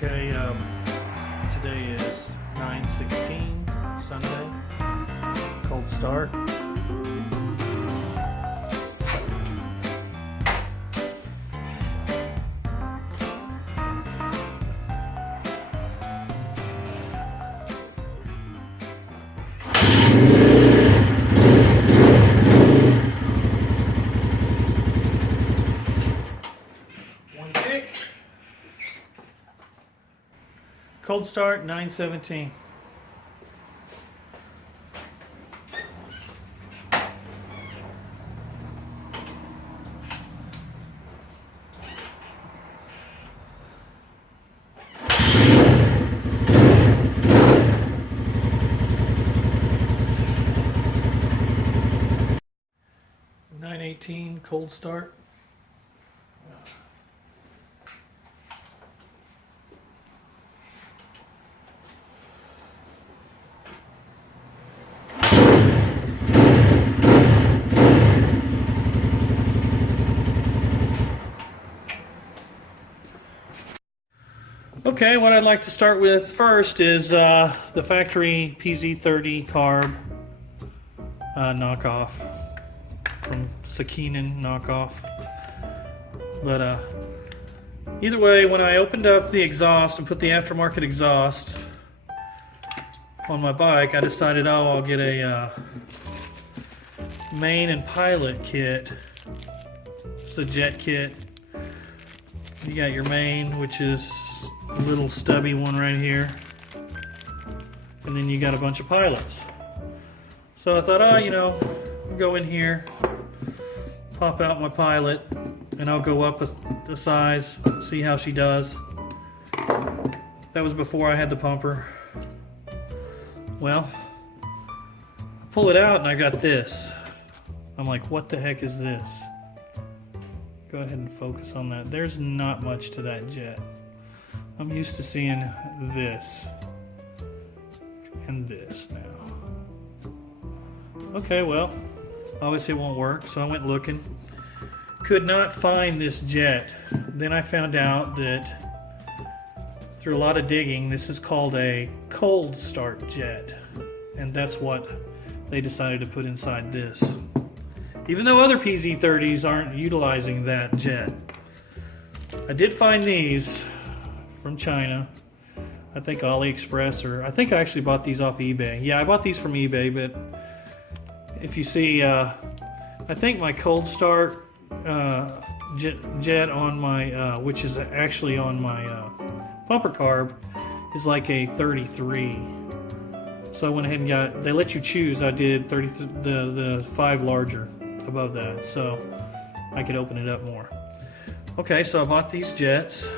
Okay, today is 9/16, Sunday. Cold start. One kick. Cold start, 9/17. (9/18) cold start. Okay, what I'd like to start with first is the factory PZ30 carb knockoff from Sakinen knockoff. But either way, when I opened up the exhaust and put the aftermarket exhaust on my bike, I decided, oh, I'll get a main and pilot kit. It's a jet kit. You got your main, which is a little stubby one right here, and then you got a bunch of pilots. So I thought, oh, you know, I'll go in here, pop out my pilot, and I'll go up a size, see how she does. That was before I had the pumper. Well, I pull it out and I got this. I'm like, what the heck is this? Go ahead and focus on that. There's not much to that jet. I'm used to seeing this and this now. Okay, well, obviously it won't work, so I went looking. Could not find this jet. Then I found out that through a lot of digging, this is called a cold start jet. And that's what they decided to put inside this. Even though other PZ30s aren't utilizing that jet. I did find these from China. I think AliExpress, or I think I actually bought these off eBay. Yeah, I bought these from eBay, but if you see, I think my cold start jet on my, which is actually on my bumper carb, is like a 33. So I went ahead and got, they let you choose. I did the 5 larger above that, so I could open it up more. Okay, so I bought these jets.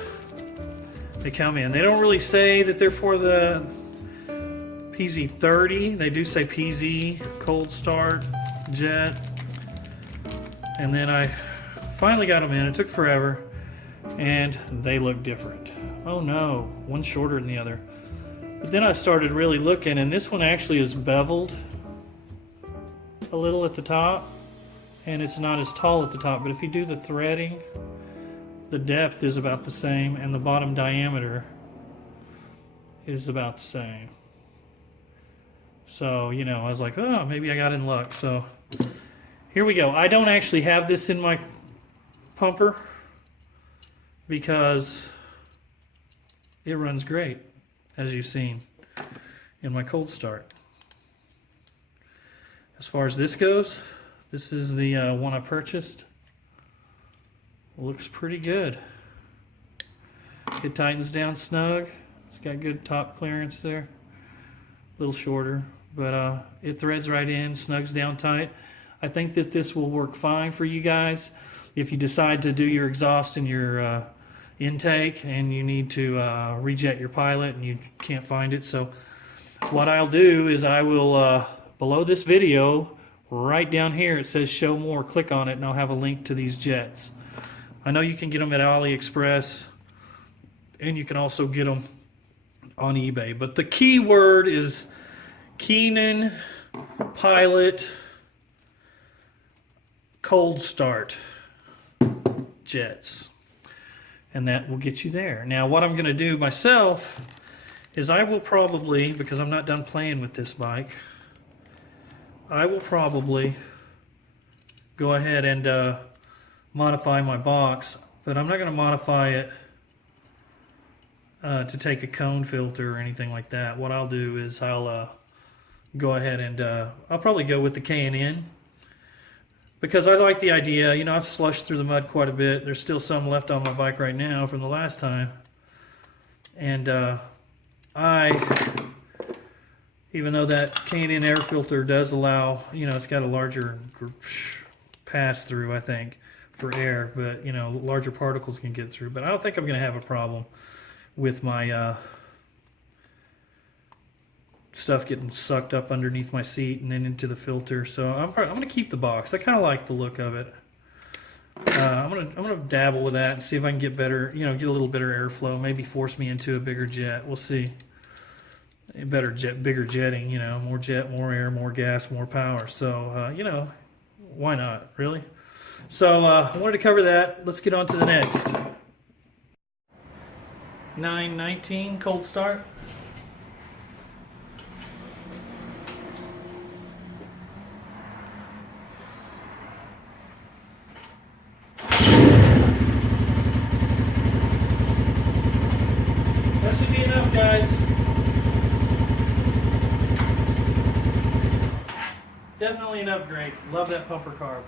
They come in. They don't really say that they're for the PZ30. They do say PZ cold start jet. And then I finally got them in. It took forever, and they look different. Oh no, one's shorter than the other. But then I started really looking, and this one actually is beveled a little at the top, and it's not as tall at the top. But if you do the threading, the depth is about the same, and the bottom diameter is about the same. So, you know, I was like, oh, maybe I got in luck. So here we go. I don't actually have this in my pumper because it runs great, as you've seen in my cold start. As far as this goes, this is the one I purchased. Looks pretty good. It tightens down snug. It's got good top clearance there. A little shorter, but it threads right in, snugs down tight. I think that this will work fine for you guys if you decide to do your exhaust and your intake and you need to rejet your pilot and you can't find it. So what I'll do is I will, below this video, right down here, it says show more. Click on it and I'll have a link to these jets. I know you can get them at AliExpress, and you can also get them on eBay. But the key word is Sakinen Pilot Cold Start jets. and that will get you there. Now what I'm going to do myself is I will probably, because I'm not done playing with this bike, I will probably go ahead and modify my box, but I'm not going to modify it to take a cone filter or anything like that. What I'll do is I'll go ahead and I'll probably go with the K&N, because I like the idea. You know, I've slushed through the mud quite a bit. There's still some left on my bike right now from the last time, and even though that K&N air filter does allow, you know, it's got a larger pass through, I think, for air, but you know, larger particles can get through. But I don't think I'm going to have a problem with my stuff getting sucked up underneath my seat and then into the filter. So I'm going to keep the box. I kind of like the look of it. I'm gonna dabble with that and see if I can get better, you know, get a little better airflow. Maybe force me into a bigger jet. We'll see. Bigger jetting, you know, more jet, more air, more gas, more power. So you know, why not, really? So I wanted to cover that. Let's get on to the next. 919 cold start. That should be enough, guys. Definitely an upgrade. Love that pumper carb.